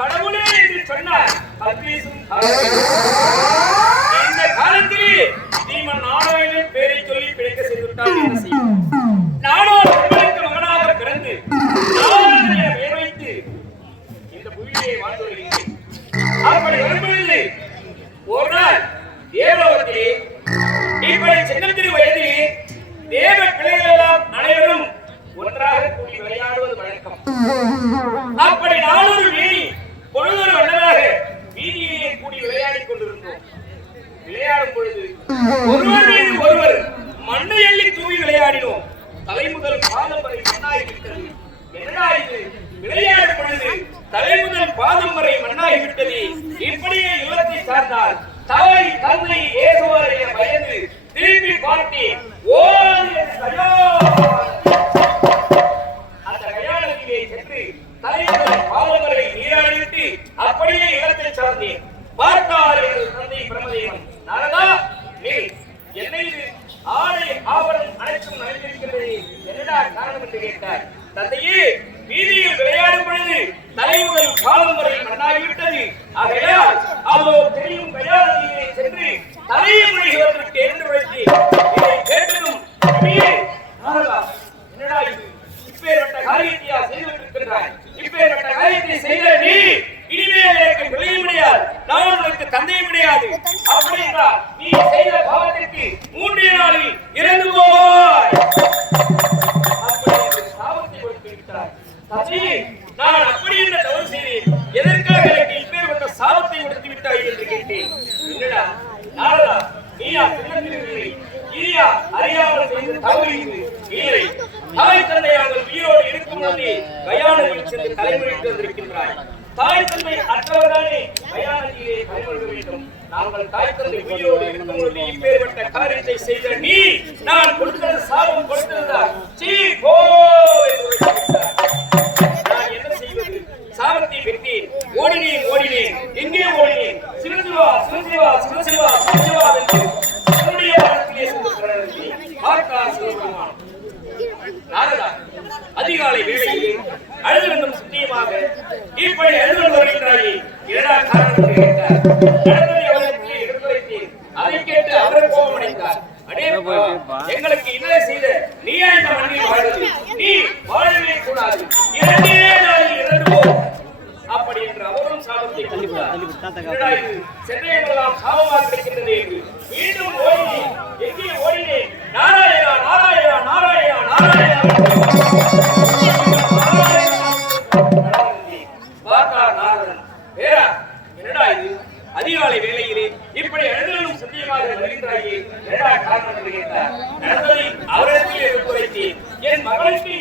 கடவுளே என்று சொன்னார். இந்த காலத்திலே ஸ்ரீமன் நாராயணன் பேரை சொல்லி பிழைக்க செய்துவிட்டால் என்ன செய்யும்? நானோ உங்களுக்கு மகனாக பிறந்து நாராயணனை பெயர் வைத்து இந்த புவியை வாழ்ந்து வருகிறேன். அப்படி வரும்பொழுது ஒரு நாள் தேவலோகத்திலே இப்படி சின்னத்திரு வயதிலே தேவ பிள்ளைகள் எல்லாம் அனைவரும் ஒன்றாக கூடி விளையாடுவது வழக்கம். அப்படி நாளொரு வீதி பொழுதொரு வண்ணமாக வீதியிலே கூடி விளையாடிக் கொண்டிருந்தோம். விளையாடும் பொழுது ஒருவர் மீது ஒருவர் மண்ணை அள்ளி தூவி விளையாடினோம். தலைமுதல் பாதம் வரை மண்ணாகிவிட்டது. என்னடா இது? விளையாடும் பொழுது தலைமுதல் பாதம் வரை மண்ணாகிவிட்டது. இப்படியே இல்லத்தை சார்ந்தால் தாய் தந்தை ஏசுவரைய பயந்து திரும்பி பார்த்தேன். அந்த கல்யாணத்திலே சென்று தலைமுதல் பாதம் வரை நீராடிவிட்டு அப்படியே இல்லத்தை சார்ந்தேன். பார்த்தார் எங்கள் தந்தை பிரமதேவன். நாரதா, நீ என்னை ஆடை ஆவணம் அனைத்தும் நடந்திருக்கிறது, என்னடா காரணம் என்று கேட்டார். தந்தையே, வீதியில் விளையாடும் பொழுது தலைமுதல் காலம் வரை மண்ணாகிவிட்டது. ஆகையால் அதோ தெரியும் கல்யாணத்திலே சென்று தலையை மொழிகளுக்கு என்று வைத்து இதை கேட்டதும் என்னடா இது? இப்பேற்பட்ட காரியத்தையா செய்திருக்கிறாய்? இப்பேற்பட்ட காரியத்தை செய்த நீ இனிமேல் எனக்கு விளைய முடியாது, நான் உனக்கு தந்தை முடியாது. அப்படி என்றால் நீ செய்த பாவத்திற்கு 3 நாளில் இறந்து போவாய். அப்படி என்று சாபத்தை கொடுத்து விட்டார். நான் அப்படி என்ற தவறு செய்தேன், எதற்காக எனக்கு இப்பேற்பட்ட சாபத்தை கொடுத்து விட்டாய் என்று கேட்டேன். என்னடா நாரதா, நீயா சின்னத்திலே இனியா அறியாமல் செய்த தவறு இது இல்லை. தாய் தந்தையார்கள் உயிரோடு இருக்கும் போதே கல்யாணத்தில் சென்று தலைமுறைக்கு வந்திருக்கின்றாய். தாய் தந்தை அற்றவர்களே கல்யாணத்திலே தலைமுறை வேண்டும். நாங்கள் தாய் தந்தை உயிரோடு இருக்கும் போது இப்பேற்பட்ட காரியத்தை செய்த நீ நான் கொடுத்தது சாபம் கொடுத்திருந்தார். நான் என்ன செய்வது? சாபத்தை பெற்றேன், ஓடினேன், எங்கே ஓடினேன்? சிவசிவா சிவசிவா சிவசிவா சிவசிவா என்று என்னுடைய மனத்திலே சென்று பார்த்தார் சிவபெருமான். நாரதா, அதிகாலை வேளையிலே அழுது வந்தும் சத்தியமாக இப்படி அழுது வருகின்றாயே, என்னடா காரணம் கேட்டார். நடந்ததை அவருக்கு எடுத்துரைத்தேன். அதை கேட்டு அவர் கோபமடைந்தார். அடே, எங்களுக்கு இன்னலை செய்த நீயா இந்த மண்ணில் வாழ்வது? நீ வாழவே கூடாது, 2 நாளில் இறந்து போ. அப்படி என்று அவரும் சாபத்தை கண்டிப்பார். சென்னையெல்லாம் சாபமாக கிடைக்கின்றது என்று மீண்டும் ஓடினேன். எங்கே ஓடினேன்? நாராயணா நாராயணா நாராயணா நாராயணா பார்த்தார் நாரதன். வேறா, என்னடா இது? அதிகாலை வேளையிலே இப்படி எழுதலும் சத்தியமாக வருகின்றாயே, என்னடா காரணம் என்று கேட்டார். நடந்ததை அவரிடத்தில் எடுத்துரைத்தேன். என் மகளுக்கு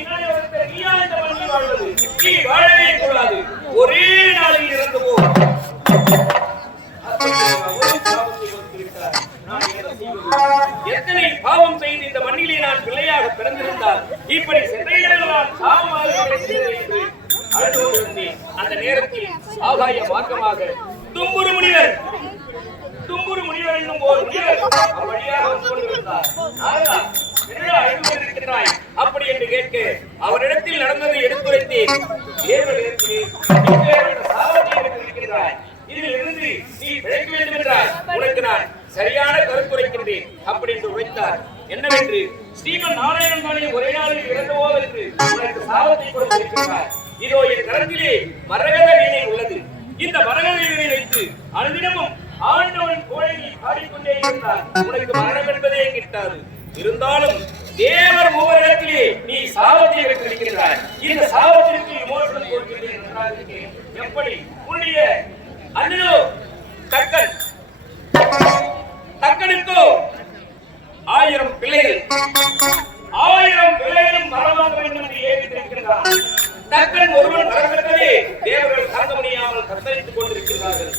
நீயா இந்த மண்ணில் வாழ்வது? நீ வாழவே கூடாது, ஒரே நாளில் இறந்து போ. எத்தனை பாவம் செய்து இந்த மண்ணிலே நான் பிள்ளையாக பிறந்திருந்தால் இப்படி சென்றையிடலாம் சாபமாக கிடைக்கிறது என்று அழுது கொண்டிருந்தேன். அந்த நேரத்தில் ஆகாய மார்க்கமாக தும்புரு முனிவர் என்னும் ஒரு முனிவர் வழியாக வந்து கொண்டிருந்தார். அப்படி என்று கேட்க அவரிடத்தில் நடந்ததை எடுத்துரைத்தேன். இதில் இருந்து நீ பிழைக்க வேண்டும் என்றால் உனக்கு நான் சரியான கருத்துரைக்கின்றேன் அப்படி என்று உரைத்தார். என்னவென்று, ஸ்ரீமன் நாராயணன் தானே ஒரே நாளில் இறந்து போவதற்கு உனக்கு சாபத்தை கொடுத்திருக்கிறார். இதோ என் கரத்திலே மரகத வீணை உள்ளது. இந்த மரகத வீணை வைத்து அனுதினமும் ஆண்டவன் கோயிலை பாடிக்கொண்டே இருந்தால் உனக்கு மரணம் என்பதே கிட்டாது. இருந்தாலும் தேவர் மூவரிடத்திலே நீ சாபத்தை பெற்றிருக்கிறாய். இந்த சாபத்திற்கு விமோசனம் கொடுக்கிறேன். எப்படி உன்னுடைய அண்ணனோ தக்கனுக்கோ 1000 பிள்ளைகள், 1000 பிள்ளைகளும் மரணமாக வேண்டும் என்று ஏறிட்டிருக்கிறார். தக்கன் ஒருவன் வரப்பெற்றதே தேவர்கள் தாங்க முடியாமல் தத்தளித்துக் கொண்டிருக்கிறார்கள்.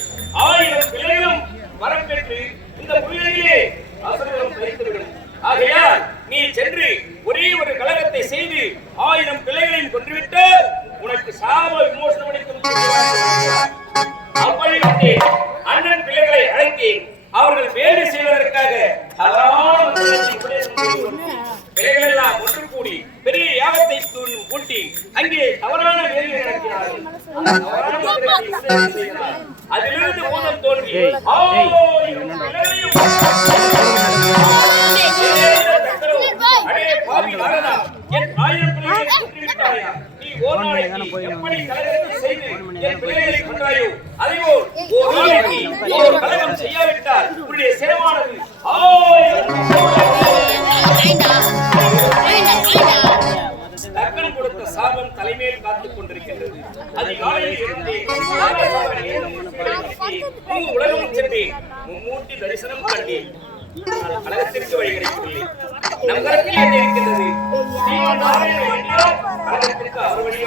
1000 பிள்ளைகளும் வரப்பெற்று இந்த புயலிலே அசுரர்களும் பிழைத்துவிடும். ஆகையால் நீ சென்று ஒரே ஒரு கலகத்தை செய்து 1000 பிள்ளைகளையும் கொன்றுவிட்டால் உனக்கு சாப விமோசனம் அளிக்கும். அப்படி அண்ணன் பிள்ளைகளை அழைத்தேன். அவர்கள் வேலை செய்வதற்காக பிள்ளைகள் எல்லாம் ஒன்று கூடி பெரிய யாகத்தை கூட்டி அங்கே தவறான வேலையை நடத்தினார்கள். அதிலிருந்து பூதம் தோன்றி என் ஆயிரம் பிள்ளைகளை கொன்றுவிட்டாயா? நீ ஓர் நாளைக்கு எப்படி கலகத்தை செய்து என் பிள்ளைகளை கொன்றாயோ அதுபோல் ஓர் நாளைக்கு ஒரு கலகம் செய்யாவிட்டால் உன்னுடைய சிரமானது தக்கன் கொடுத்த சாபம் தலைமையில் காத்துக் கொண்டிருக்கின்றது. அதிகாலையில் இருந்து உலகம் சென்றேன், மும்மூர்த்தி தரிசனம் கண்டேன். கலகத்திற்கு வழி கிடைக்கவில்லை. நம் கரத்தில் என்ன இருக்கின்றது? கலகத்திற்கு அவர் வழி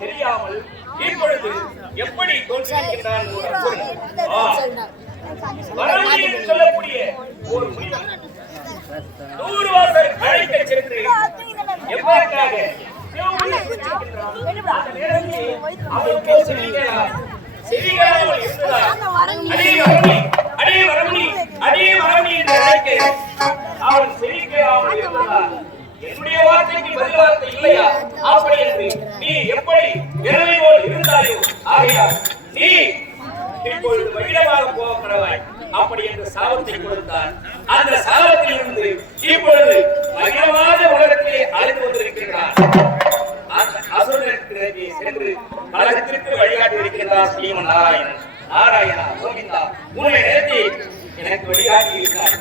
தெரியாமல் இப்பொழுது எப்படி தோன்றியிருக்கின்றான் சொல்லக்கூடிய ஒரு நூறுவாசர் அழைக்க சென்று எவ்வாறாக அவன் சிரிக்காமல் இருந்தார். என்னுடைய வார்த்தைக்கு பதில் வார்த்தை இல்லையா? அப்படி என்று நீ எப்படி இறைவோடு இருந்தாயோ ஆகையால் நீ இப்பொழுது மகிழமாக போகப்படுவாய் அப்படி என்று சாபத்தை கொடுத்தார். அந்த சாபத்தில் இருந்து இப்பொழுது மகிழவாத உலகத்திலே அழைத்து வந்திருக்கிறார். அசுரத்திற்கு சென்று கலகத்திற்கு வழிகாட்டி இருக்கிறார் ஸ்ரீமன் நாராயணன். நாராயணா கோவிந்தா உன்னை நிறுத்தி எனக்கு வழிகாட்டி இருக்கிறார்.